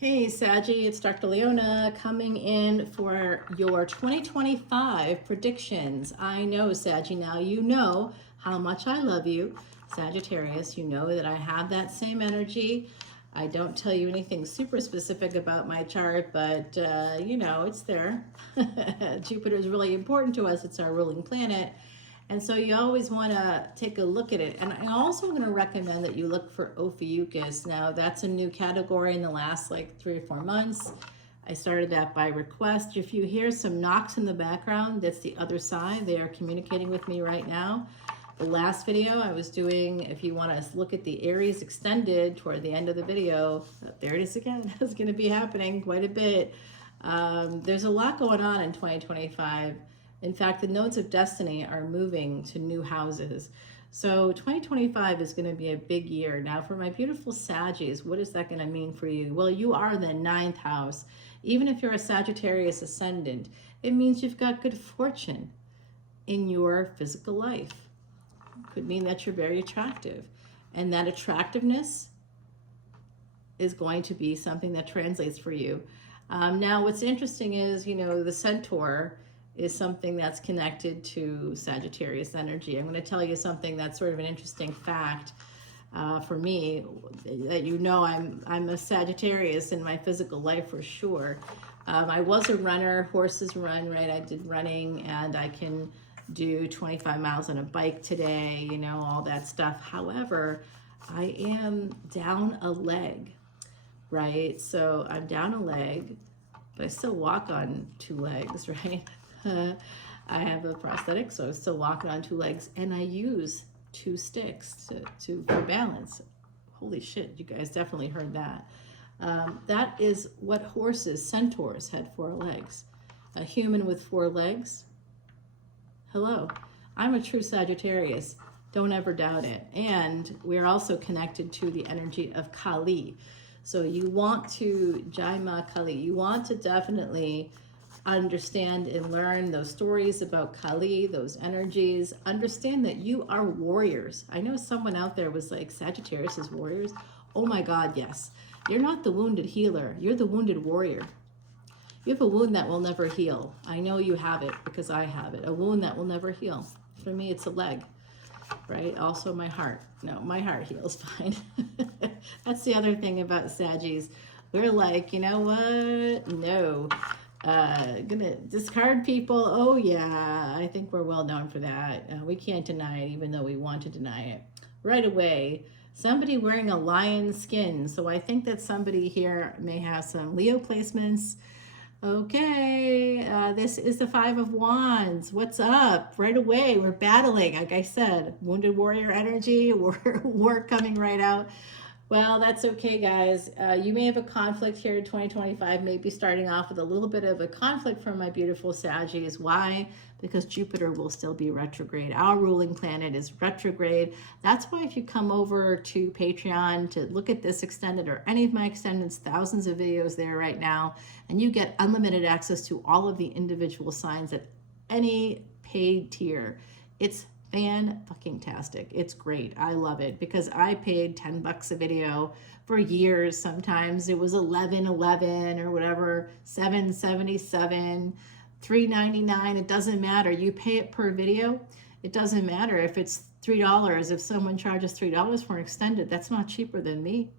Hey Saggy, it's Dr. Leona coming in for your 2025 predictions. I know, Saggy, now you know how much I love you. Sagittarius, you know that I have that same energy. I don't tell you anything super specific about my chart, but you know, it's there. Jupiter is really important to us. It's our ruling planet. And so you always want to take a look at it. And I'm also going to recommend that you look for Ophiuchus. Now, that's a new category in the last like 3 or 4 months. I started that by request. If you hear some knocks in the background, that's the other side. They are communicating with me right now. The last video I was doing, if you want to look at the Aries extended toward the end of the video, there it is again. It's going to be happening quite a bit. There's a lot going on in 2025. In fact, the nodes of destiny are moving to new houses. So 2025 is going to be a big year. Now, for my beautiful Saggies, what is that going to mean for you? Well, you are the 9th house. Even if you're a Sagittarius ascendant, it means you've got good fortune in your physical life. Could mean that you're very attractive. And that attractiveness is going to be something that translates for you. Now, what's interesting is, you know, the centaur is something that's connected to Sagittarius energy. I'm going to tell you something that's sort of an interesting fact for me, that you know I'm a Sagittarius in my physical life for sure. I was a runner, horses run, right? I did running, and I can do 25 miles on a bike today, you know, all that stuff. However, I am down a leg, right? So I'm down a leg, but I still walk on 2 legs, right? I have a prosthetic, so I'm still walking on 2 legs, and I use 2 sticks for balance. Holy shit, you guys definitely heard that. That is what horses, centaurs, had 4 legs. A human with 4 legs. Hello, I'm a true Sagittarius. Don't ever doubt it. And we're also connected to the energy of Kali. So you want to, Jaima Kali, you want to definitely understand and learn those stories about Kali, those energies. Understand that you are warriors. I know someone out there was like, Sagittarius is warriors. Oh my God, yes. You're not the wounded healer. You're the wounded warrior. You have a wound that will never heal. I know you have it because I have it. A wound that will never heal. For me, it's a leg, right? Also my heart. No, my heart heals fine. That's the other thing about Saggies. We're like, you know what? No. Gonna discard people. Oh yeah, I think we're well known for that. We can't deny it, even though we want to deny it. Right away, somebody wearing a lion skin. So I think that somebody here may have some Leo placements. Okay, this is the 5 of Wands. What's up? Right away, we're battling. Like I said, wounded warrior energy, war coming right out. Well, that's okay, guys. You may have a conflict here in 2025, maybe starting off with a little bit of a conflict from my beautiful Saggies. Why? Because Jupiter will still be retrograde. Our ruling planet is retrograde. That's why if you come over to Patreon to look at this extended or any of my extendeds, thousands of videos there right now, and you get unlimited access to all of the individual signs at any paid tier. It's fan-fucking-tastic. It's great. I love it because I paid $10 a video for years. Sometimes it was $11.11 or whatever, $7.77, $3.99. It doesn't matter. You pay it per video. It doesn't matter if it's $3. If someone charges $3 for an extended, that's not cheaper than me.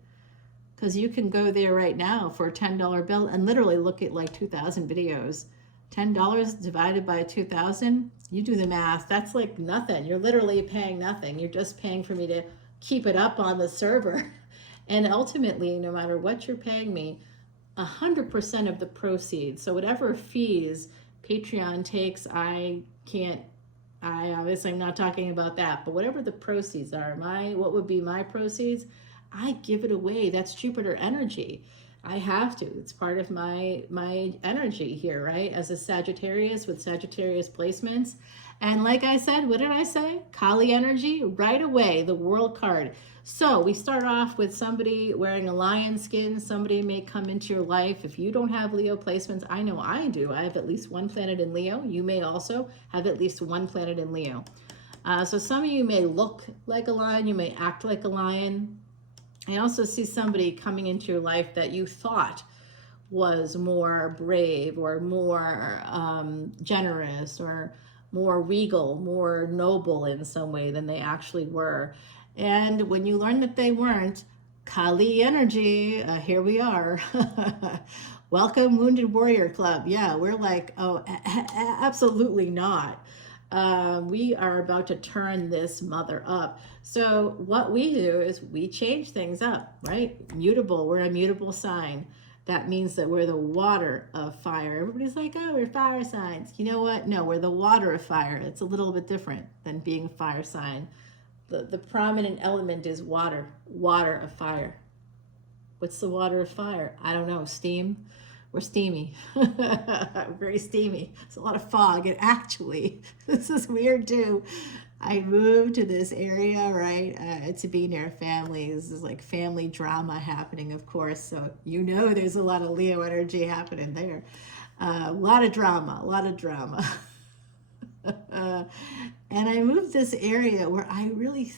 Because you can go there right now for a $10 bill and literally look at like 2,000 videos. $10 divided by 2,000, you do the math. That's like nothing. You're literally paying nothing. You're just paying for me to keep it up on the server. And ultimately, no matter what you're paying me, 100% of the proceeds, so whatever fees Patreon takes, I obviously I'm not talking about that, but whatever the proceeds are, what would be my proceeds, I give it away. That's Jupiter energy. I have to. It's part of my energy here, right? As a Sagittarius with Sagittarius placements. And like I said, what did I say? Kali energy, right away, the World card. So we start off with somebody wearing a lion skin. Somebody may come into your life. If you don't have Leo placements, I know I do. I have at least 1 planet in Leo. You may also have at least 1 planet in Leo. So some of you may look like a lion. You may act like a lion. I also see somebody coming into your life that you thought was more brave or more generous or more regal, more noble in some way than they actually were. And when you learn that they weren't, Kali energy, here we are. Welcome, Wounded Warrior Club. Yeah, we're like, oh, absolutely not. We are about to turn this mother up. So what we do is we change things up, right? Mutable, we're a mutable sign. That means that we're the water of fire. Everybody's like, oh, we're fire signs. You know what? No, we're the water of fire. It's a little bit different than being a fire sign. The prominent element is water, water of fire. What's the water of fire? I don't know. Steam? We're steamy. Very steamy. It's a lot of fog. And actually, this is weird too. I moved to this area, right, to be near families. There's like family drama happening, of course. So you know there's a lot of Leo energy happening there. A lot of drama, a lot of drama. And I moved this area where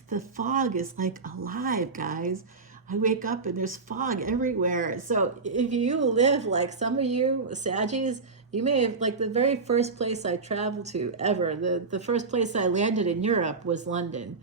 the fog is like alive, guys. I wake up and there's fog everywhere. So if you live like some of you Saggies, you may have, like, the very first place I traveled to ever, the first place I landed in Europe was London.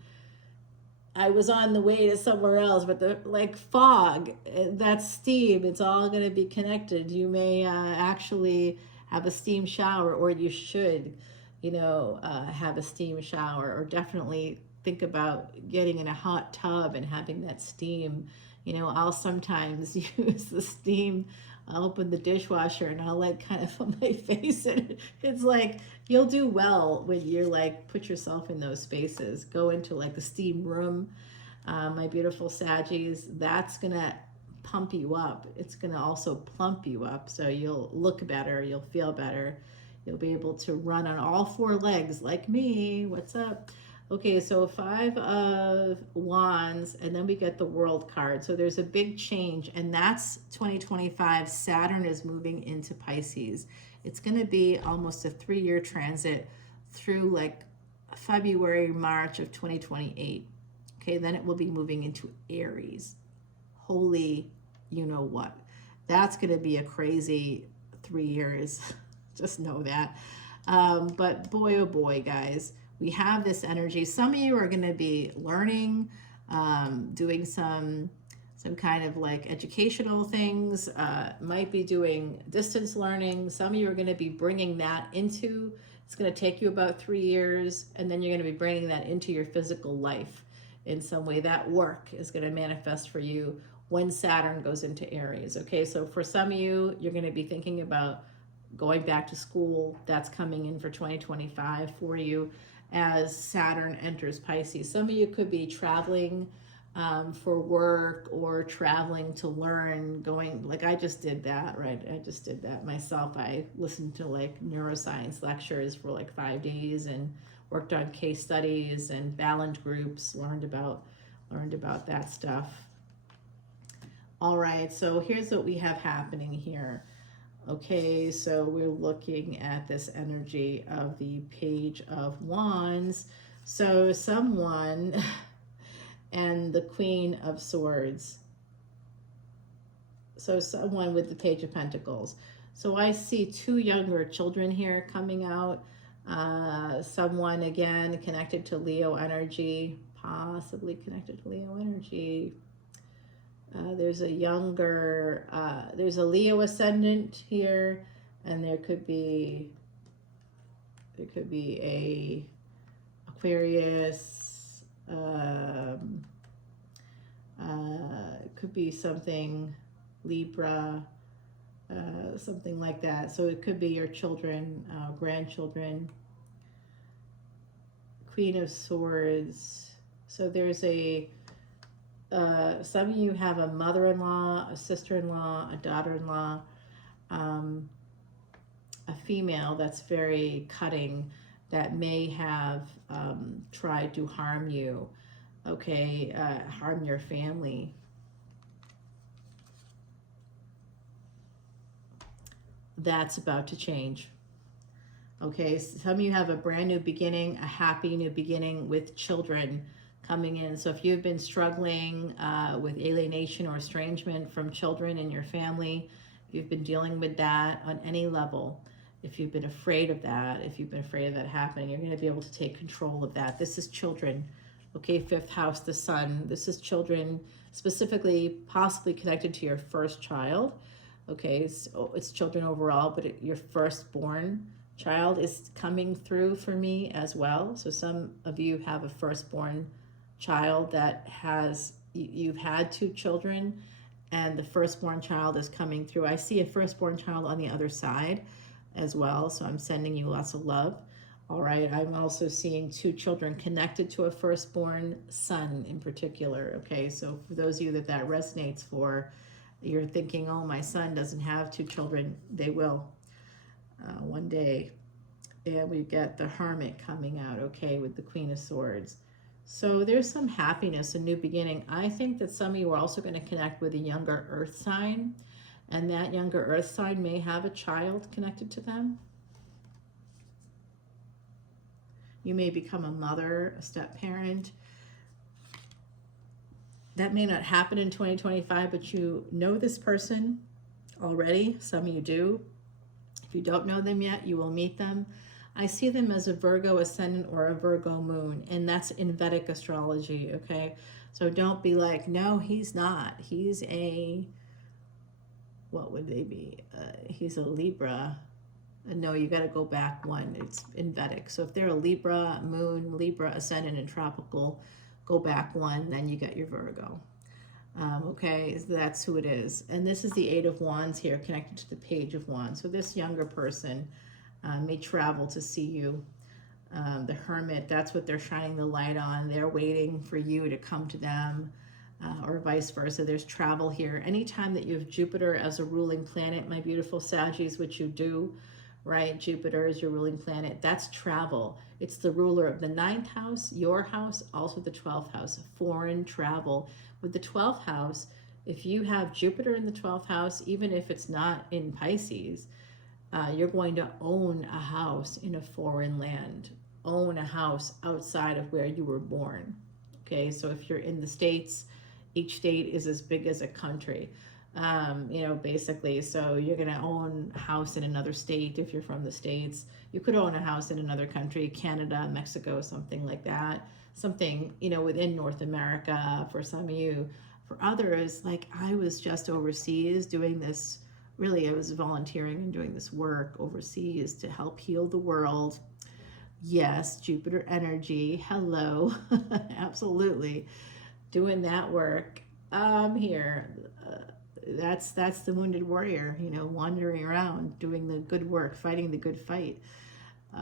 I was on the way to somewhere else, but the like fog, that's steam. It's all going to be connected. You may actually have a steam shower, or you should, have a steam shower, or definitely think about getting in a hot tub and having that steam. I'll sometimes use the steam. I'll open the dishwasher and I'll like kind of put my face in it. It's like, you'll do well when you're like, put yourself in those spaces. Go into like the steam room. My beautiful Saggies, that's gonna pump you up. It's gonna also plump you up. So you'll look better, you'll feel better. You'll be able to run on all four legs like me. What's up? Okay, so 5 of Wands, and then we get the World card. So there's a big change, and that's 2025. Saturn is moving into Pisces. It's going to be almost a 3-year transit through like February, March of 2028. Okay, then it will be moving into Aries. Holy, you know what? That's going to be a crazy 3 years. Just know that. But boy, oh boy, guys. We have this energy. Some of you are going to be learning, doing some kind of like educational things, might be doing distance learning. Some of you are going to be bringing that into, it's going to take you about 3 years, and then you're going to be bringing that into your physical life in some way. That work is going to manifest for you when Saturn goes into Aries. Okay, so for some of you, you're going to be thinking about going back to school. That's coming in for 2025 for you as Saturn enters Pisces. Some of you could be traveling for work, or traveling to learn, going, like I just did that, right? I just did that myself. I listened to like neuroscience lectures for like 5 days and worked on case studies and balanced groups, learned about that stuff. All right, so here's what we have happening here. Okay, so we're looking at this energy of the Page of Wands. So someone, and the Queen of Swords. So someone with the Page of Pentacles. So I see 2 younger children here coming out. Someone, again, connected to Leo energy, possibly connected to Leo energy. There's a younger, there's a Leo ascendant here, and there could be a Aquarius, it could be something Libra, something like that. So it could be your children, grandchildren. Queen of Swords. So there's some of you have a mother-in-law, a sister-in-law, a daughter-in-law, a female that's very cutting, that may have tried to harm you, okay, harm your family. That's about to change. Okay, some of you have a brand new beginning, a happy new beginning with children coming in. So if you've been struggling with alienation or estrangement from children in your family, if you've been dealing with that on any level, if you've been afraid of that, if you've been afraid of that happening, you're going to be able to take control of that. This is children, okay? Fifth house, the sun. This is children, specifically possibly connected to your first child, okay? So it's children overall, but your firstborn child is coming through for me as well. So some of you have a firstborn child that has, you've had two children, and the firstborn child is coming through. I see a firstborn child on the other side as well, so I'm sending you lots of love. All right, I'm also seeing two children connected to a firstborn son in particular, okay? So for those of you that resonates for, you're thinking, oh, my son doesn't have two children. They will one day. And we get the Hermit coming out, okay, with the Queen of Swords. So there's some happiness, a new beginning. I think that some of you are also going to connect with a younger earth sign, and that younger earth sign may have a child connected to them. You may become a mother, a step-parent. That may not happen in 2025, but you know this person already. Some of you do. If you don't know them yet, you will meet them. I see them as a Virgo ascendant or a Virgo moon, and that's in Vedic astrology, okay? So don't be like, no, he's not. He's a, what would they be? He's a Libra. No, you got to go back one. It's in Vedic. So if they're a Libra moon, Libra ascendant and tropical, go back one, then you get your Virgo. Okay, so that's who it is. And this is the Eight of Wands here connected to the Page of Wands. So this younger person may travel to see you. The Hermit, that's what they're shining the light on. They're waiting for you to come to them, or vice versa. There's travel here. Anytime that you have Jupiter as a ruling planet, my beautiful Saggies, which you do, right? Jupiter is your ruling planet. That's travel. It's the ruler of the 9th house, your house, also the 12th house, foreign travel. With the 12th house, if you have Jupiter in the 12th house, even if it's not in Pisces, you're going to own a house in a foreign land, own a house outside of where you were born. Okay, so if you're in the States, each state is as big as a country, you know, basically. So you're going to own a house in another state if you're from the States. You could own a house in another country, Canada, Mexico, something like that. Something, you know, within North America for some of you. For others, like I was just overseas doing this. Really, I was volunteering and doing this work overseas to help heal the world. Yes, Jupiter energy. Hello. Absolutely. Doing that work. Here. That's the wounded warrior, you know, wandering around, doing the good work, fighting the good fight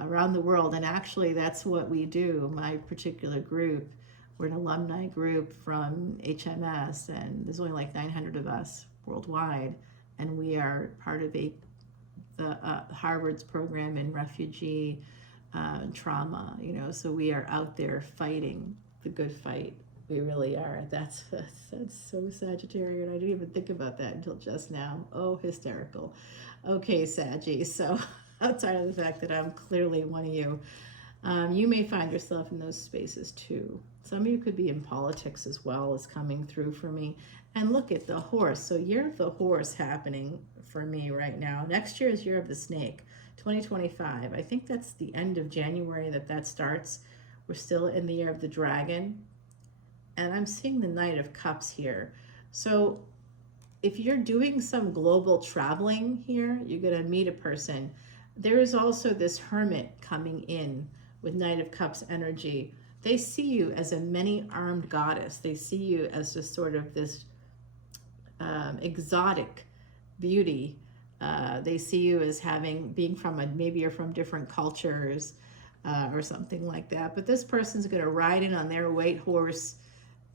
around the world. And actually, that's what we do. My particular group, we're an alumni group from HMS, and there's only like 900 of us worldwide. And we are part of the Harvard's program in refugee trauma, you know, so we are out there fighting the good fight. We really are. That's so Sagittarian. I didn't even think about that until just now. Oh, hysterical. Okay, Saggy. So outside of the fact that I'm clearly one of you, you may find yourself in those spaces too. Some of you could be in politics as well, as coming through for me. And look at the horse. So year of the horse happening for me right now. Next year is year of the snake, 2025. I think that's the end of January that starts. We're still in the year of the dragon. And I'm seeing the Knight of Cups here. So if you're doing some global traveling here, you're going to meet a person. There is also this Hermit coming in with Knight of Cups energy. They see you as a many-armed goddess. They see you as just sort of this exotic beauty. They see you as being from maybe you're from different cultures or something like that. But this person's going to ride in on their white horse,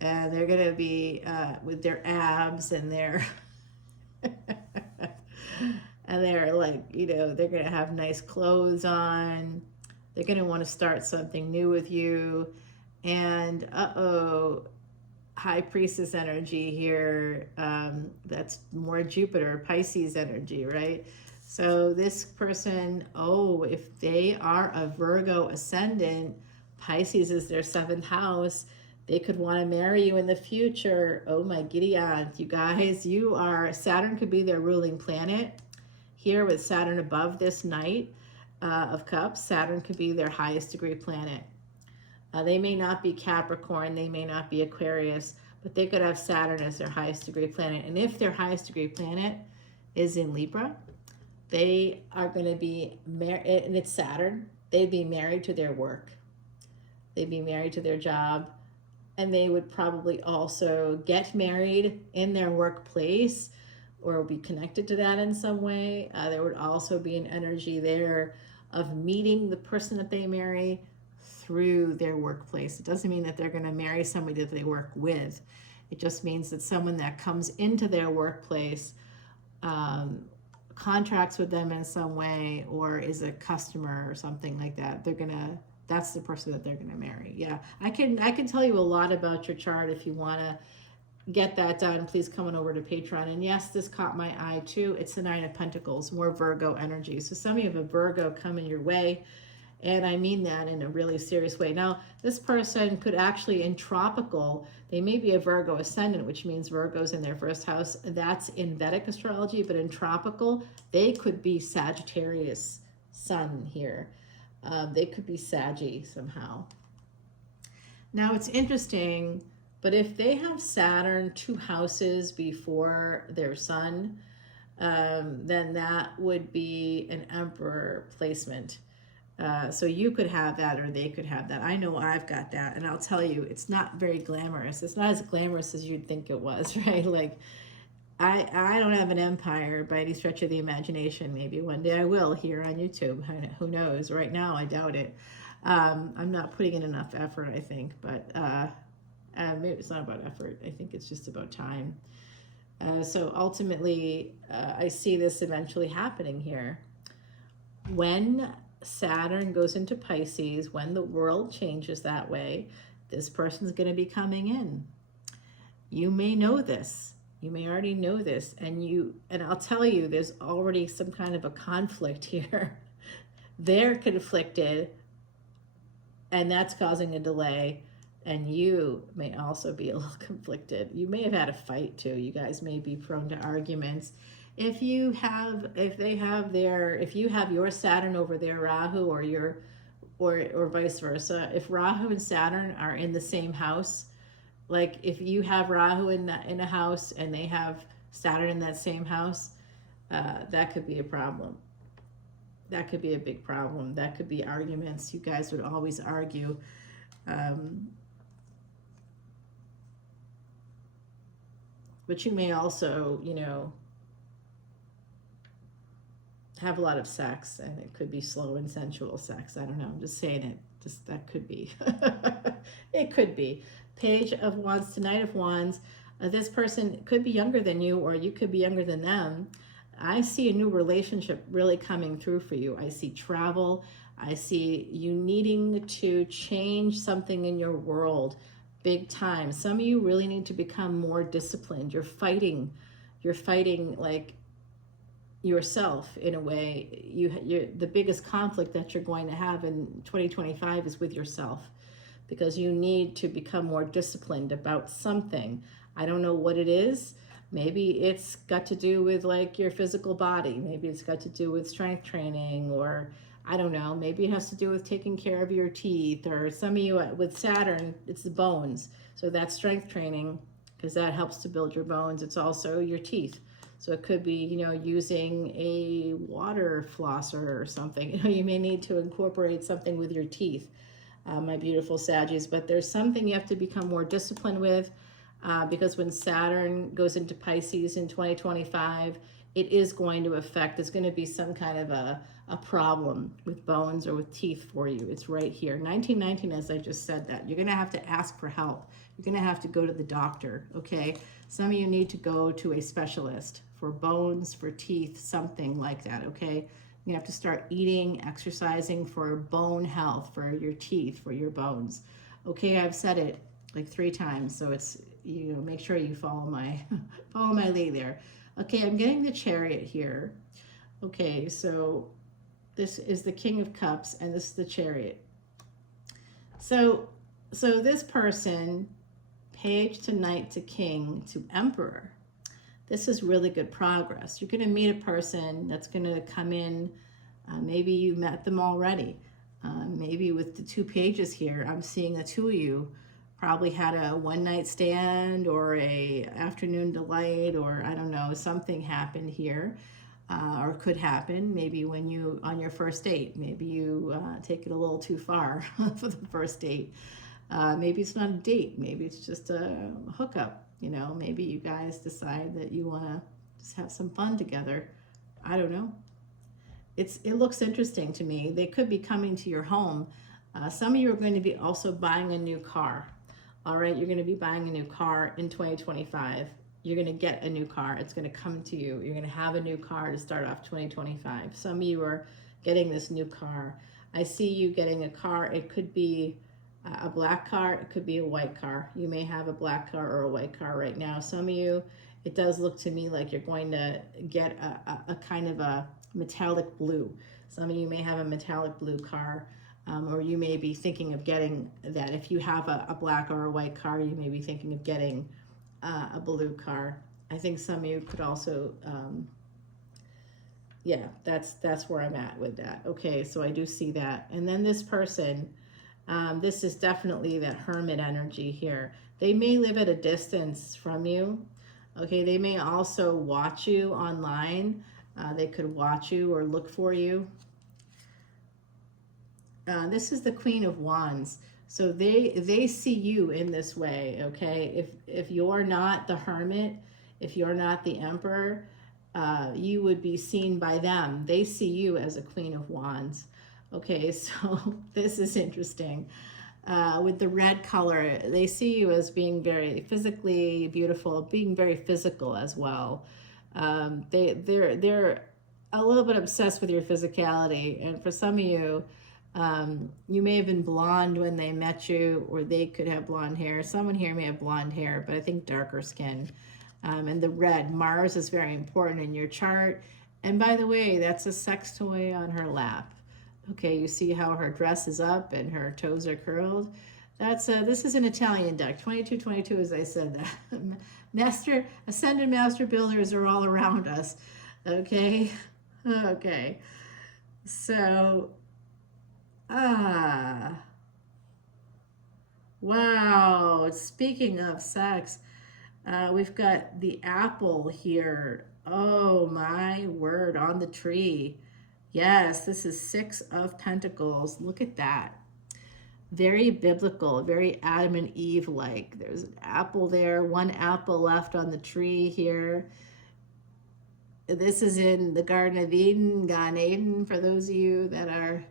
and they're going to be with their abs and their and they're like, you know, they're going to have nice clothes on. They're going to want to start something new with you. And High Priestess energy here. That's more Jupiter, Pisces energy, right? So this person, if they are a Virgo ascendant, Pisces is their 7th house, They could want to marry you in the future. Oh my giddy aunt, you guys, you are, Saturn could be their ruling planet. Here with Saturn above this Knight of Cups, Saturn could be their highest degree planet. They may not be Capricorn, they may not be Aquarius, but they could have Saturn as their highest degree planet. And if their highest degree planet is in Libra, they are going to be married, and it's Saturn, they'd be married to their work. They'd be married to their job, and they would probably also get married in their workplace or be connected to that in some way. There would also be an energy there of meeting the person that they marry through their workplace. It doesn't mean that they're going to marry somebody that they work with. It just means that someone that comes into their workplace contracts with them in some way or is a customer or something like that. That's the person that they're going to marry. Yeah, I can tell you a lot about your chart. If you want to get that done, please come on over to Patreon. And yes, this caught my eye too. It's the Nine of Pentacles, more Virgo energy. So some of you have a Virgo coming your way, and I mean that in a really serious way. Now, this person could actually, in tropical, they may be a Virgo ascendant, which means Virgo's in their first house. That's in Vedic astrology, but in tropical, they could be Sagittarius sun here. They could be Saggy somehow. Now, it's interesting, but if they have Saturn 2 houses before their sun, then that would be an Emperor placement. So you could have that or they could have that. I know I've got that, and I'll tell you, it's not very glamorous. It's not as glamorous as you'd think it was, right? Like, I don't have an empire by any stretch of the imagination. Maybe one day I will here on YouTube. Who knows? Right now, I doubt it. I'm not putting in enough effort, I think, but maybe it's not about effort. I think it's just about time. So ultimately, I see this eventually happening here. When Saturn goes into Pisces, when the world changes that way, this person's going to be coming in. You may know this. You may already know this, and I'll tell you, there's already some kind of a conflict here. They're conflicted, and that's causing a delay, and you may also be a little conflicted. You may have had a fight too. You guys may be prone to arguments. If you have your Saturn over their Rahu, or vice versa, if Rahu and Saturn are in the same house, like if you have Rahu in a house and they have Saturn in that same house, that could be a problem. That could be a big problem. That could be arguments. You guys would always argue. But you may also, have a lot of sex, and it could be slow and sensual sex. I don't know. I'm just saying it. That could be. It could be. Page of Wands to Knight of Wands. This person could be younger than you, or you could be younger than them. I see a new relationship really coming through for you. I see travel. I see you needing to change something in your world big time. Some of you really need to become more disciplined. You're fighting like yourself in a way. You're the biggest conflict that you're going to have in 2025 is with yourself, because you need to become more disciplined about something. I don't know what it is. Maybe it's got to do with like your physical body. Maybe it's got to do with strength training, or I don't know. Maybe it has to do with taking care of your teeth, or some of you with Saturn, it's the bones. So that's strength training, because that helps to build your bones. It's also your teeth. So it could be, using a water flosser or something. You may need to incorporate something with your teeth, my beautiful Saggies. But there's something you have to become more disciplined with, because when Saturn goes into Pisces in 2025, it is going to affect, there's going to be some kind of a problem with bones or with teeth for you. It's right here. 1919, as I just said that. You're going to have to ask for help. You're going to have to go to the doctor, okay? Some of you need to go to a specialist for bones, for teeth, something like that, okay? You have to start eating, exercising for bone health, for your teeth, for your bones. Okay, I've said it like 3 times, so it's, make sure you follow my lead there. Okay, I'm getting the Chariot here. Okay, so this is the King of Cups, and this is the Chariot. So So this person, page to knight to king to emperor, this is really good progress. You're going to meet a person that's going to come in. Maybe you met them already. Maybe with the 2 pages here, I'm seeing the 2 of you probably had a one-night stand or a afternoon delight, or I don't know, something happened here, or could happen. Maybe when you on your first date, maybe you take it a little too far for the first date. Maybe it's not a date. Maybe it's just a hookup. You know, maybe you guys decide that you want to just have some fun together. I don't know. It looks interesting to me. They could be coming to your home. Some of you are going to be also buying a new car. All right, you're going to be buying a new car in 2025. You're going to get a new car. It's going to come to you. You're going to have a new car to start off 2025. Some of you are getting this new car. I see you getting a car. It could be a black car. It could be a white car. You may have a black car or a white car right now. Some of you, it does look to me like you're going to get a kind of a metallic blue. Some of you may have a metallic blue car, or you may be thinking of getting that. If you have a black or a white car, you may be thinking of getting a blue car. I think some of you could also, yeah, that's where I'm at with that. Okay, so I do see that. And then this person, this is definitely that hermit energy here. They may live at a distance from you. Okay, they may also watch you online. They could watch you or look for you. This is the Queen of Wands. So they see you in this way, okay? If you're not the hermit, if you're not the emperor, you would be seen by them. They see you as a Queen of Wands. Okay, so this is interesting. With the red color, they see you as being very physically beautiful, being very physical as well. They're a little bit obsessed with your physicality, and for some of you, you may have been blonde when they met you, or they could have blonde hair. Someone here may have blonde hair, but I think darker skin. And the red, Mars is very important in your chart. And by the way, that's a sex toy on her lap. Okay, you see how her dress is up and her toes are curled. This is an Italian deck, 2222, as I said. That Ascendant Master Builders are all around us. Okay, okay. So, wow. Speaking of sex, we've got the apple here. Oh my word, on the tree. Yes, this is 6 of Pentacles. Look at that. Very biblical, very Adam and Eve like. There's an apple there, 1 apple left on the tree here. This is in the Garden of Eden, Gan Eden, for those of you that are,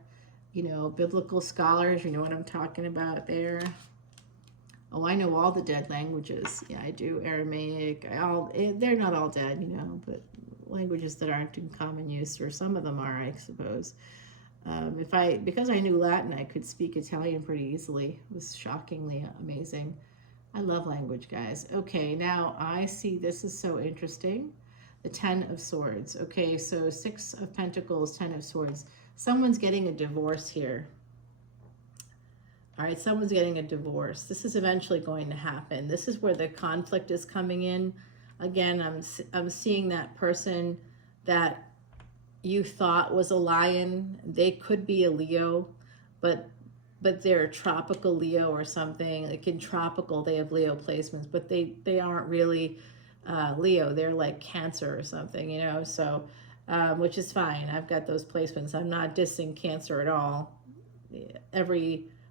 you know, biblical scholars. You know what I'm talking about there. Oh, I know all the dead languages. Yeah, I do. Aramaic. They're not all dead, you know, but languages that aren't in common use, or some of them are, I suppose. Because I knew Latin, I could speak Italian pretty easily. It was shockingly amazing. I love language, guys. Okay, now I see this is so interesting. The 10 of Swords. Okay, so 6 of Pentacles, 10 of Swords. Someone's getting a divorce here. All right, someone's getting a divorce. This is eventually going to happen. This is where the conflict is coming in. Again, I'm seeing that person that you thought was a lion. They could be a Leo, but they're a tropical Leo or something. Like in tropical, they have Leo placements, but they aren't really Leo. They're like Cancer or something, you know. So, which is fine. I've got those placements. I'm not dissing Cancer at all.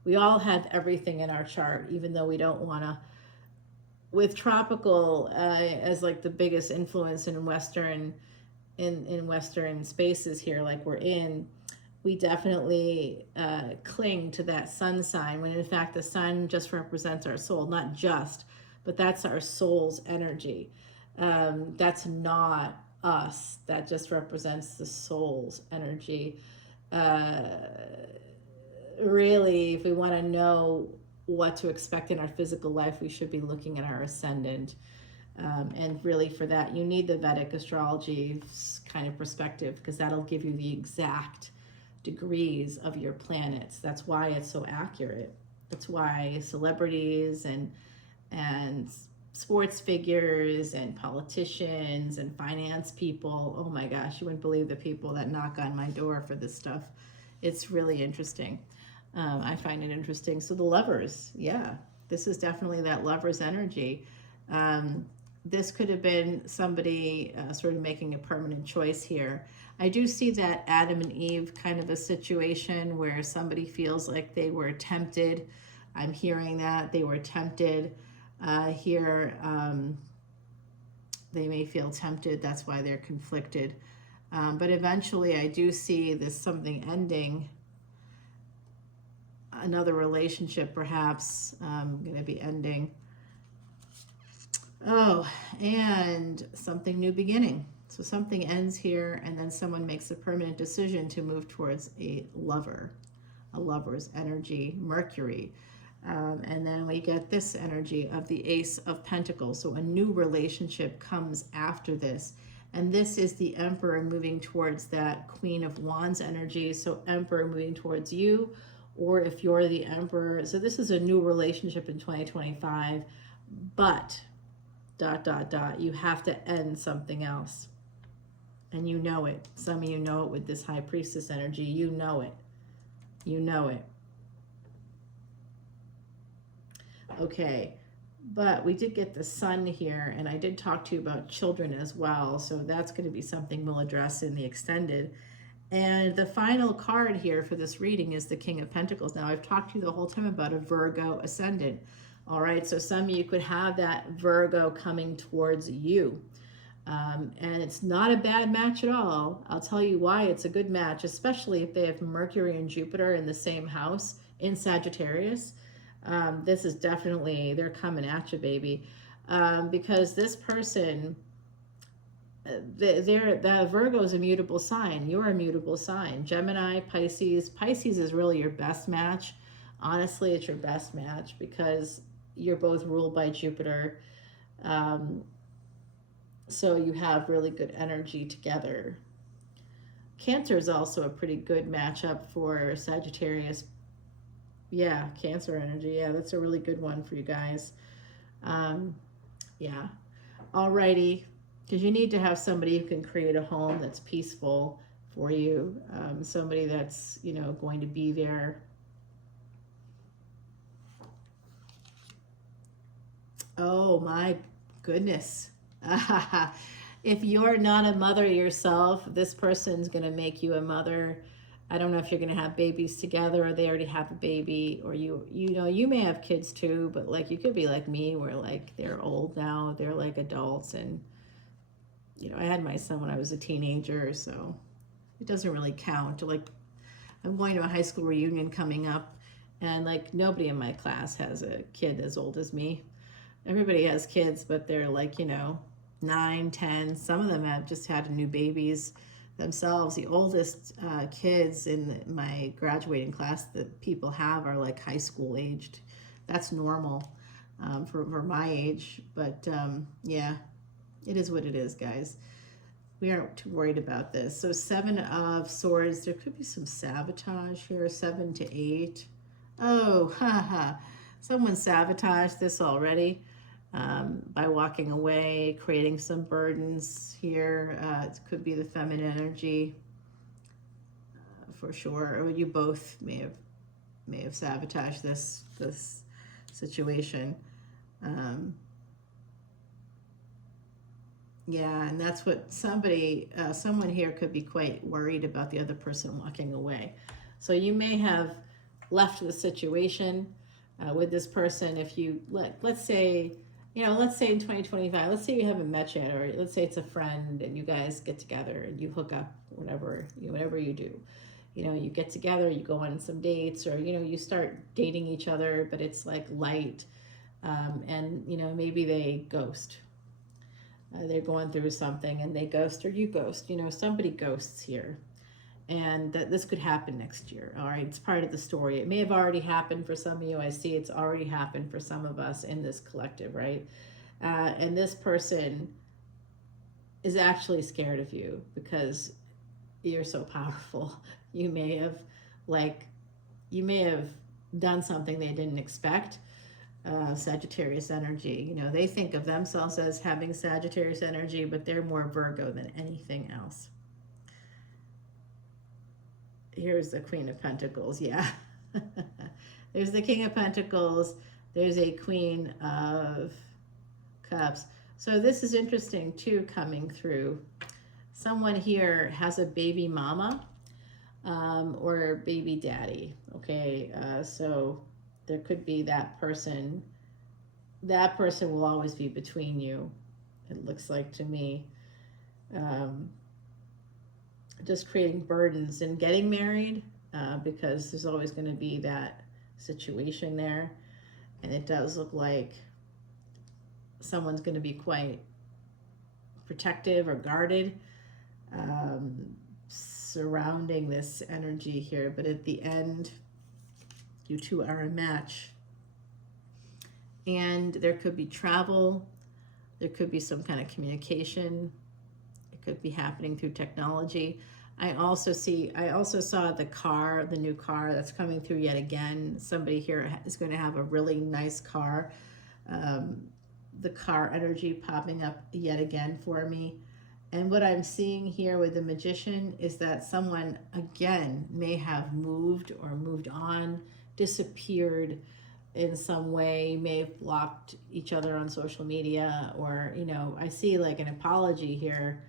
We all have everything in our chart, even though we don't want to. With tropical as like the biggest influence in Western spaces here, like we're in, we definitely cling to that sun sign, when in fact the sun just represents our soul. Not just, but that's our soul's energy. That's not us. That just represents the soul's energy. Really, if we want to know what to expect in our physical life, we should be looking at our ascendant. And really for that, you need the Vedic astrology kind of perspective, because that'll give you the exact degrees of your planets. That's why it's so accurate. That's why celebrities and sports figures and politicians and finance people, oh my gosh, you wouldn't believe the people that knock on my door for this stuff. It's really interesting. I find it interesting. So the lovers, yeah, this is definitely that lover's energy. This could have been somebody sort of making a permanent choice here. I do see that Adam and Eve kind of a situation where somebody feels like they were tempted. I'm hearing that they were tempted here. They may feel tempted. That's why they're conflicted. But eventually I do see this something ending. Another relationship perhaps going to be ending. Oh, and something new beginning. So something ends here, and then someone makes a permanent decision to move towards a lover's energy, Mercury. And then we get this energy of the Ace of Pentacles. So a new relationship comes after this. And this is the Emperor moving towards that Queen of Wands energy. So Emperor moving towards you, or if you're the Emperor. So this is a new relationship in 2025, but ... you have to end something else. And you know it. Some of you know it with this High Priestess energy. You know it. You know it. Okay. But we did get the Sun here, and I did talk to you about children as well. So that's going to be something we'll address in the extended. And the final card here for this reading is the King of Pentacles. Now, I've talked to you the whole time about a Virgo Ascendant. All right, so some of you could have that Virgo coming towards you. And it's not a bad match at all. I'll tell you why it's a good match, especially if they have Mercury and Jupiter in the same house in Sagittarius. This is definitely, they're coming at you, baby. Because this person, the Virgo is a mutable sign. You're a mutable sign. Gemini, Pisces. Pisces is really your best match. Honestly, it's your best match because you're both ruled by Jupiter. So you have really good energy together. Cancer is also a pretty good matchup for Sagittarius. Yeah, Cancer energy. Yeah, that's a really good one for you guys. Yeah. Alrighty. Because you need to have somebody who can create a home that's peaceful for you. Somebody that's, you know, going to be there. Oh my goodness. If you're not a mother yourself, this person's going to make you a mother. I don't know if you're going to have babies together or they already have a baby, or you know, you may have kids too, but like you could be like me where like they're old now, they're like adults, and you know, I had my son when I was a teenager, so it doesn't really count. Like I'm going to a high school reunion coming up, and like nobody in my class has a kid as old as me. Everybody has kids, but they're like, you know, 9, 10. Some of them have just had new babies themselves. The oldest kids in my graduating class that people have are like high school aged. That's normal for my age. But yeah, it is what it is, guys. We aren't too worried about this. So 7 of Swords. There could be some sabotage here. 7 to 8. Oh, haha. Someone sabotaged this already. By walking away, creating some burdens here. It could be the feminine energy, for sure. Or you both may have sabotaged this situation. Yeah, and that's what someone here could be quite worried about the other person walking away. So you may have left the situation with this person. If you let's say, you know, let's say in 2025, let's say you haven't met yet, or let's say it's a friend and you guys get together and you hook up, whatever you do. You know, you get together, you go on some dates, or, you know, you start dating each other, but it's like light. And, you know, maybe they ghost. They're going through something and they ghost, or you ghost. You know, somebody ghosts here. And this could happen next year. All right, it's part of the story. It may have already happened for some of you. I see it's already happened for some of us in this collective, right? And this person is actually scared of you because you're so powerful. You may have done something they didn't expect. Sagittarius energy, you know, they think of themselves as having Sagittarius energy, but they're more Virgo than anything else. Here's the Queen of Pentacles. Yeah. There's the King of Pentacles. There's a Queen of Cups. So this is interesting too, coming through. Someone here has a baby mama or baby daddy. Okay. So there could be that person. That person will always be between you, it looks like to me. Just creating burdens and getting married, because there's always going to be that situation there. And it does look like someone's going to be quite protective or guarded surrounding this energy here. But at the end, you two are a match. And there could be travel. There could be some kind of communication. It could be happening through technology. I also saw the car, the new car that's coming through yet again. Somebody here is going to have a really nice car. The car energy popping up yet again for me. And what I'm seeing here with the Magician is that someone, again, may have moved or moved on, disappeared in some way, may have blocked each other on social media, or, you know, I see like an apology here.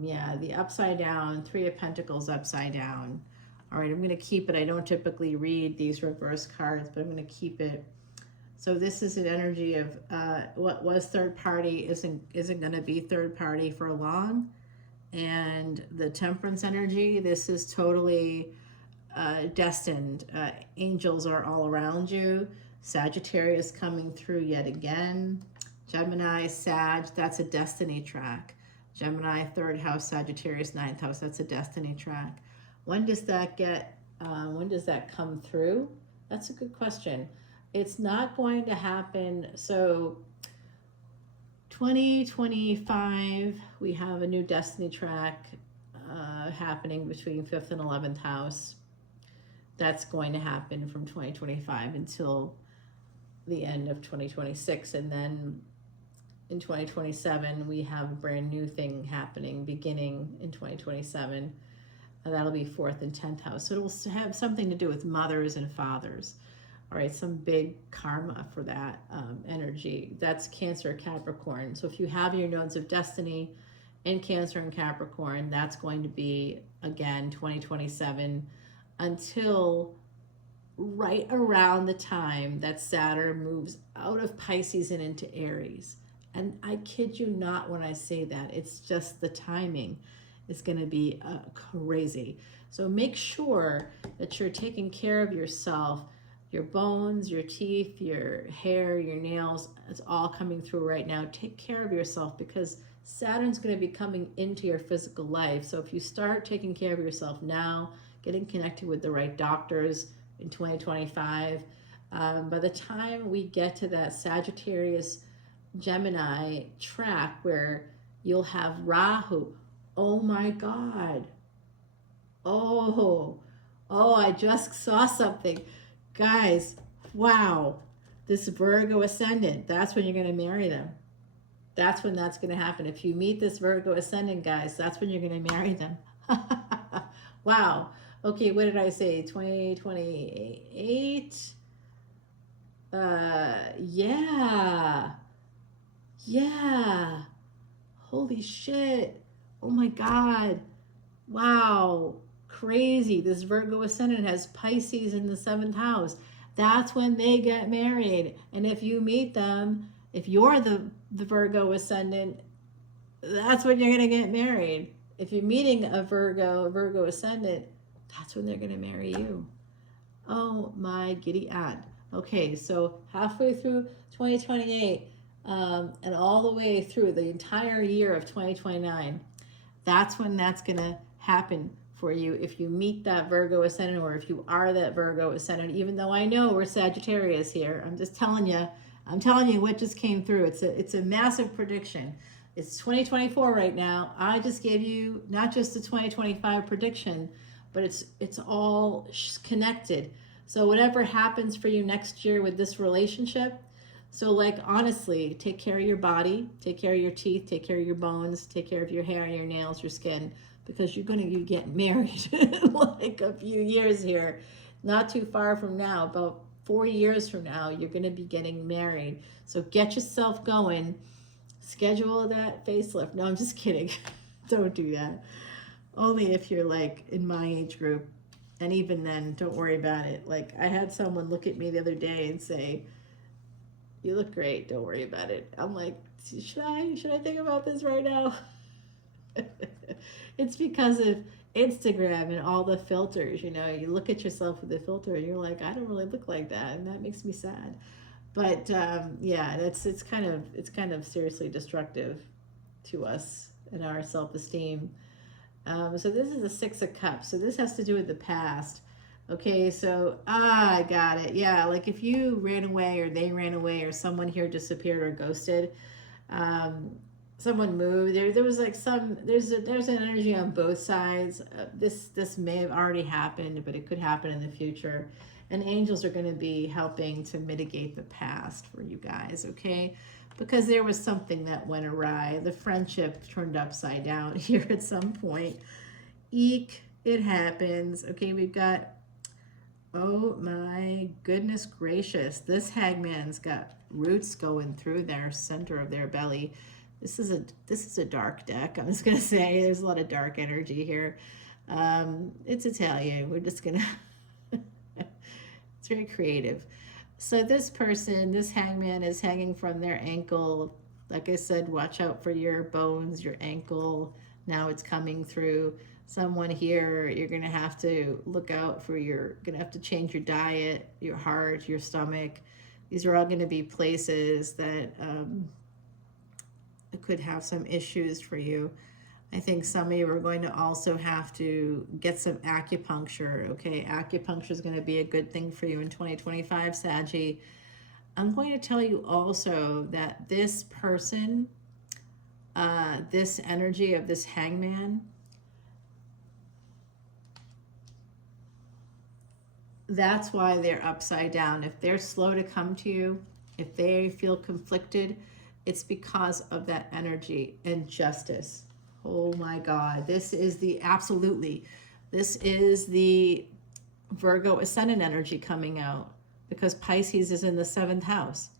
Yeah, the upside down, Three of Pentacles upside down. All right, I'm going to keep it. I don't typically read these reverse cards, but I'm going to keep it. So this is an energy of what was third party isn't going to be third party for long. And the Temperance energy, this is totally destined. Angels are all around you. Sagittarius coming through yet again. Gemini, Sag, that's a destiny track. Gemini, 3rd house, Sagittarius, 9th house, that's a destiny track. When does that when does that come through? That's a good question. It's not going to happen. So 2025, we have a new destiny track happening between 5th and 11th house. That's going to happen from 2025 until the end of 2026. And then in 2027, we have a brand new thing happening beginning in 2027. That'll be 4th and 10th house. So it will have something to do with mothers and fathers. All right, some big karma for that energy. That's Cancer, Capricorn. So if you have your nodes of destiny in Cancer and Capricorn, that's going to be, again, 2027 until right around the time that Saturn moves out of Pisces and into Aries. And I kid you not when I say that. It's just the timing is going to be crazy. So make sure that you're taking care of yourself, your bones, your teeth, your hair, your nails. It's all coming through right now. Take care of yourself because Saturn's going to be coming into your physical life. So if you start taking care of yourself now, getting connected with the right doctors in 2025, by the time we get to that Sagittarius Gemini track where you'll have Rahu. Oh my God. Oh, I just saw something. Guys, wow. This Virgo Ascendant, that's when you're going to marry them. That's when that's going to happen. If you meet this Virgo Ascendant, guys, that's when you're going to marry them. Wow. Okay, what did I say? 2028? Yeah. Holy shit. Oh my God. Wow. Crazy. This Virgo Ascendant has Pisces in the 7th house. That's when they get married. And if you meet them, if you're the Virgo Ascendant, that's when you're going to get married. If you're meeting a Virgo Ascendant, that's when they're going to marry you. Oh my giddy aunt. Okay, so halfway through 2028 and all the way through the entire year of 2029, that's when that's going to happen for you if you meet that Virgo Ascendant or if you are that Virgo Ascendant, even though I know we're Sagittarius here. I'm just telling you. I'm telling you what just came through. It's a massive prediction. It's 2024 right now. I just gave you not just the 2025 prediction, but it's all connected. So whatever happens for you next year with this relationship, so like honestly, take care of your body, take care of your teeth, take care of your bones, take care of your hair and your nails, your skin, because you're going to be getting married like a few years here. Not too far from now, about 4 years from now, you're going to be getting married. So get yourself going. Schedule that facelift. No, I'm just kidding. Don't do that. Only if you're like in my age group. And even then, don't worry about it. Like I had someone look at me the other day and say, "You look great. Don't worry about it." I'm like, should I think about this right now? It's because of Instagram and all the filters. You know, you look at yourself with the filter and you're like, I don't really look like that, and that makes me sad. But yeah, it's kind of seriously destructive to us and our self-esteem. So this is the Six of Cups. So this has to do with the past. Okay, so I got it. Yeah, like if you ran away or they ran away or someone here disappeared or ghosted, someone moved. There was like there's an energy on both sides. This may have already happened, but it could happen in the future. And angels are going to be helping to mitigate the past for you guys, okay? Because there was something that went awry. The friendship turned upside down here at some point. Eek, it happens. Okay, we've got, oh my goodness gracious. This hangman's got roots going through their center of their belly. This is a dark deck. I'm just going to say there's a lot of dark energy here. It's Italian. We're just going to... It's very creative. So this person, this hangman is hanging from their ankle. Like I said, watch out for your bones, your ankle. Now it's coming through. Someone here, you're going to have to look out for you're going to have to change your diet, your heart, your stomach. These are all going to be places that could have some issues for you. I think some of you are going to also have to get some acupuncture, okay? Acupuncture is going to be a good thing for you in 2025, Saggy. I'm going to tell you also that this person, this energy of this hangman, that's why they're upside down. If they're slow to come to you, if they feel conflicted, it's because of that energy and justice. Oh my God, this is the Virgo Ascendant energy coming out because Pisces is in the 7th house.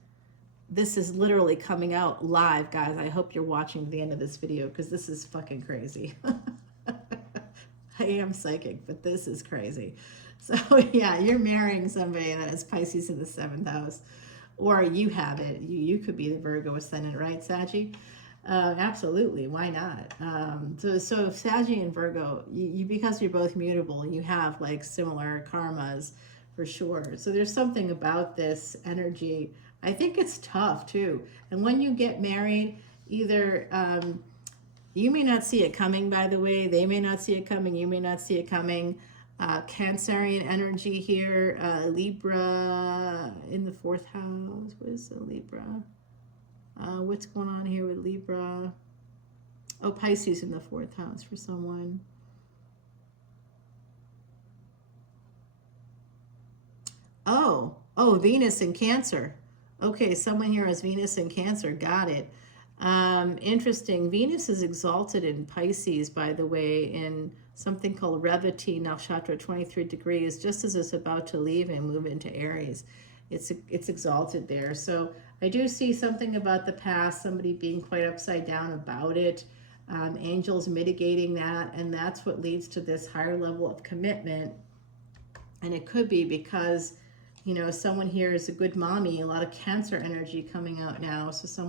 This is literally coming out live, guys. I hope you're watching to the end of this video because this is fucking crazy. I am psychic, but this is crazy. So yeah, you're marrying somebody that has Pisces in the 7th house, or you have it. You could be the Virgo Ascendant, right, Saggy? Absolutely, why not? So Saggy and Virgo, you because you're both mutable, you have like similar karmas for sure. So there's something about this energy. I think it's tough too. And when you get married, either you may not see it coming, by the way, they may not see it coming, you may not see it coming. Cancerian energy here, Libra in the 4th house. What is the Libra? What's going on here with Libra? Oh, Pisces in the 4th house for someone. Oh, Venus in Cancer. Okay, someone here has Venus in Cancer. Got it. Interesting. Venus is exalted in Pisces, by the way, in something called Revati Nakshatra 23 degrees, just as it's about to leave and move into Aries. It's exalted there. So I do see something about the past, somebody being quite upside down about it. Angels mitigating that, and that's what leads to this higher level of commitment. And it could be because, you know, someone here is a good mommy, a lot of Cancer energy coming out now. So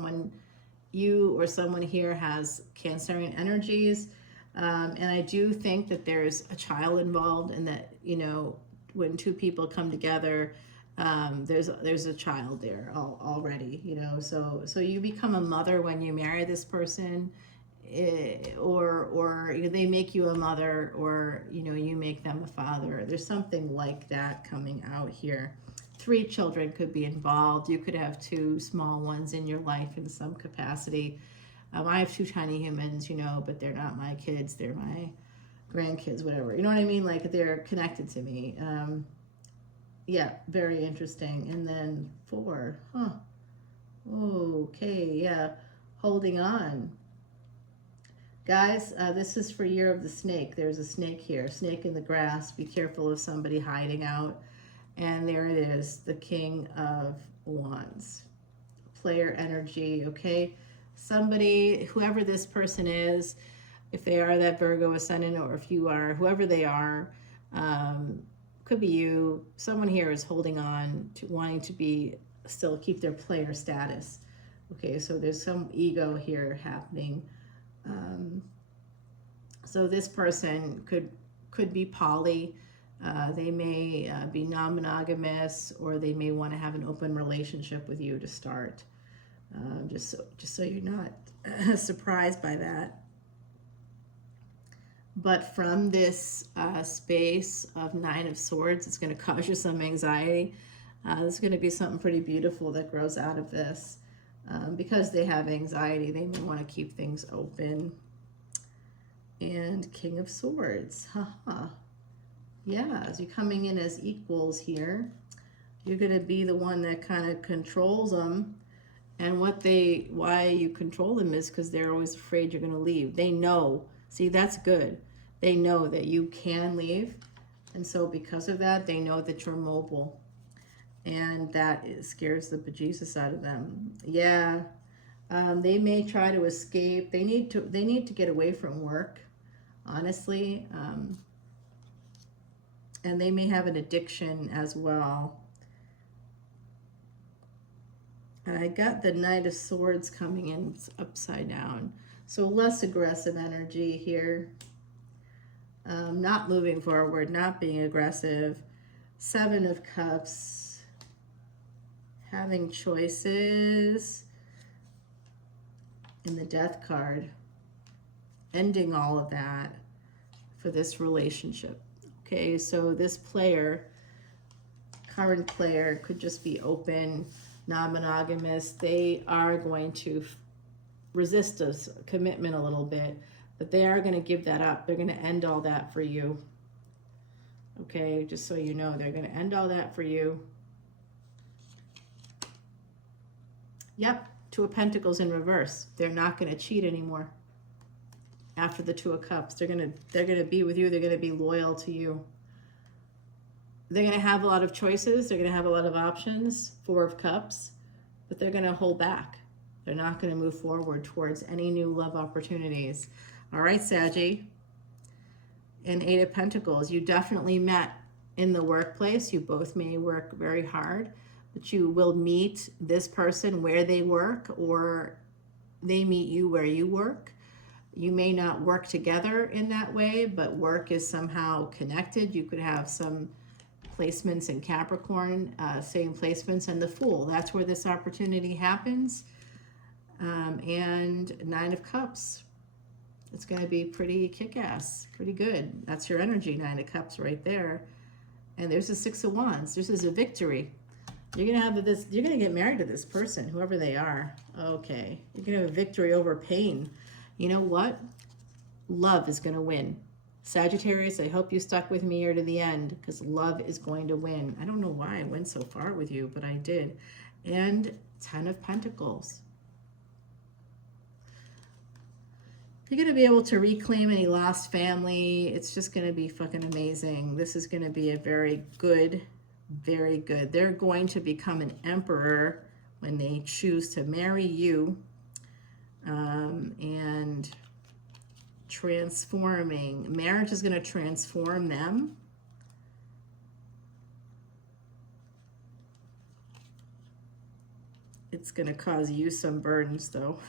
you or someone here has Cancerian energies. And I do think that there's a child involved, and that, you know, when two people come together, there's a child there already, you know. So you become a mother when you marry this person, or they make you a mother, or, you know, you make them a father. There's something like that coming out here. 3 children could be involved. You could have 2 small ones in your life in some capacity. I have 2 tiny humans, you know, but they're not my kids. They're my grandkids, whatever. You know what I mean? Like, they're connected to me. Yeah, very interesting. And then 4, huh? Okay, yeah, holding on. Guys, this is for Year of the Snake. There's a snake here, snake in the grass. Be careful of somebody hiding out. And there it is, the King of Wands. Player energy, okay? Somebody, whoever this person is, if they are that Virgo Ascendant, or if you are, whoever they are, could be you. Someone here is holding on to wanting to be, still keep their player status. Okay, so there's some ego here happening. So this person could be poly. They may be non-monogamous, or they may want to have an open relationship with you to start. Just so you're not surprised by that. But from this space of 9 of Swords, it's going to cause you some anxiety. There's going to be something pretty beautiful that grows out of this. Because they have anxiety, they may want to keep things open. And King of Swords. Haha. Yeah, as you're coming in as equals here, you're going to be the one that kind of controls them. And why you control them is because they're always afraid you're going to leave. They know. See, that's good. They know that you can leave. And so because of that, they know that you're mobile. And that scares the bejesus out of them. Yeah. They may try to escape. They need to get away from work, honestly. And they may have an addiction as well. And I got the Knight of Swords coming in upside down. So less aggressive energy here. Not moving forward, not being aggressive. 7 of Cups. Having choices. And the Death card. Ending all of that for this relationship. Okay, so this player, current player, could just be open, non-monogamous. They are going to resist a commitment a little bit, but they are going to give that up. They're going to end all that for you. Okay, just so you know, they're going to end all that for you. Yep, 2 of Pentacles in reverse. They're not going to cheat anymore. After the 2 of Cups, they're gonna be with you. They're gonna be loyal to you. They're gonna have a lot of choices. They're gonna have a lot of options. 4 of Cups, but they're gonna hold back. They're not gonna move forward towards any new love opportunities. All right, Saggy. And 8 of Pentacles. You definitely met in the workplace. You both may work very hard, but you will meet this person where they work, or they meet you where you work. You may not work together in that way, but work is somehow connected. You could have some placements in Capricorn, same placements, and the Fool. That's where this opportunity happens. And 9 of Cups. It's going to be pretty kick-ass, pretty good. That's your energy, 9 of Cups right there. And there's a 6 of Wands. This is a victory. You're going to have this. You're going to get married to this person, whoever they are. Okay. You're going to have a victory over pain. You know what? Love is going to win. Sagittarius, I hope you stuck with me here to the end, because love is going to win. I don't know why I went so far with you, but I did. And 10 of Pentacles. You're going to be able to reclaim any lost family. It's just going to be fucking amazing. This is going to be a very good, very good. They're going to become an emperor when they choose to marry you. And transforming. Marriage is going to transform them. It's going to cause you some burdens, though.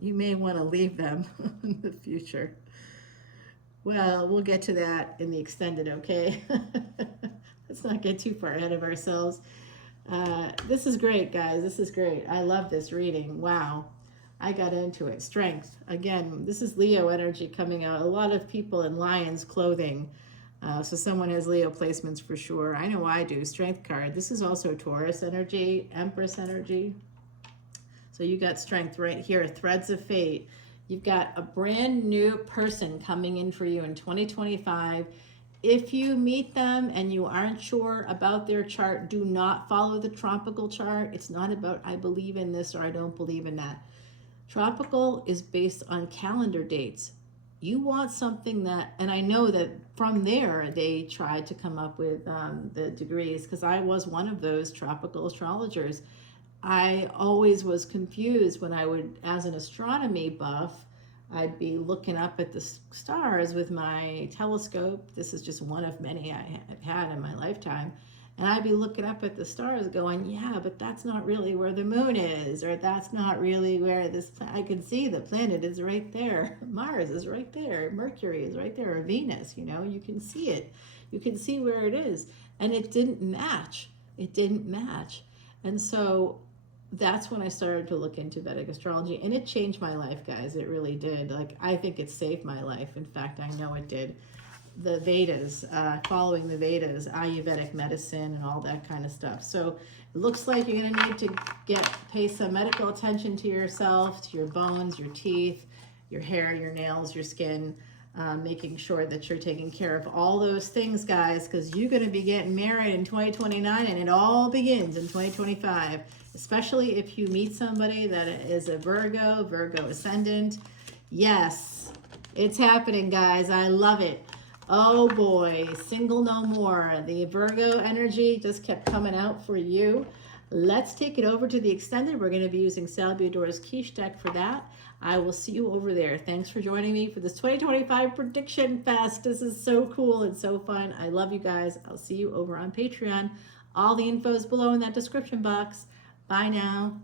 You may want to leave them in the future. Well, we'll get to that in the extended, okay? Let's not get too far ahead of ourselves. This is great, guys. This is great. I love this reading. Wow. I got into it. Strength. Again, this is Leo energy coming out. A lot of people in lion's clothing. So someone has Leo placements for sure. I know I do. Strength card. This is also Taurus energy, Empress energy. So you got strength right here. Threads of fate. You've got a brand new person coming in for you in 2025. If you meet them and you aren't sure about their chart, do not follow the tropical chart. It's not about I believe in this or I don't believe in that. Tropical is based on calendar dates. You want something that, and I know that from there they tried to come up with the degrees, because I was one of those tropical astrologers. I always was confused when I would, as an astronomy buff, I'd be looking up at the stars with my telescope. This is just one of many I have had in my lifetime. And I'd be looking up at the stars going, yeah, but that's not really where the moon is, or that's not really where this, I can see the planet is right there. Mars is right there. Mercury is right there, or Venus, you know, you can see it. You can see where it is. And it didn't match. It didn't match. And so that's when I started to look into Vedic astrology, and it changed my life, guys. It really did. Like, I think it saved my life. In fact, I know it did. The Vedas, following the Vedas, Ayurvedic medicine, and all that kind of stuff. So it looks like you're going to need to pay some medical attention to yourself, to your bones, your teeth, your hair, your nails, your skin, making sure that you're taking care of all those things, guys, because you're going to be getting married in 2029, and it all begins in 2025, especially if you meet somebody that is a Virgo Ascendant. Yes, it's happening, guys. I love it. Oh boy, single no more. The Virgo energy just kept coming out for you. Let's take it over to the extended. We're going to be using Sal Budora's Quiche deck for that. I will see you over there. Thanks for joining me for this 2025 Prediction Fest. This is so cool and so fun. I love you guys. I'll see you over on Patreon. All the info is below in that description box. Bye now.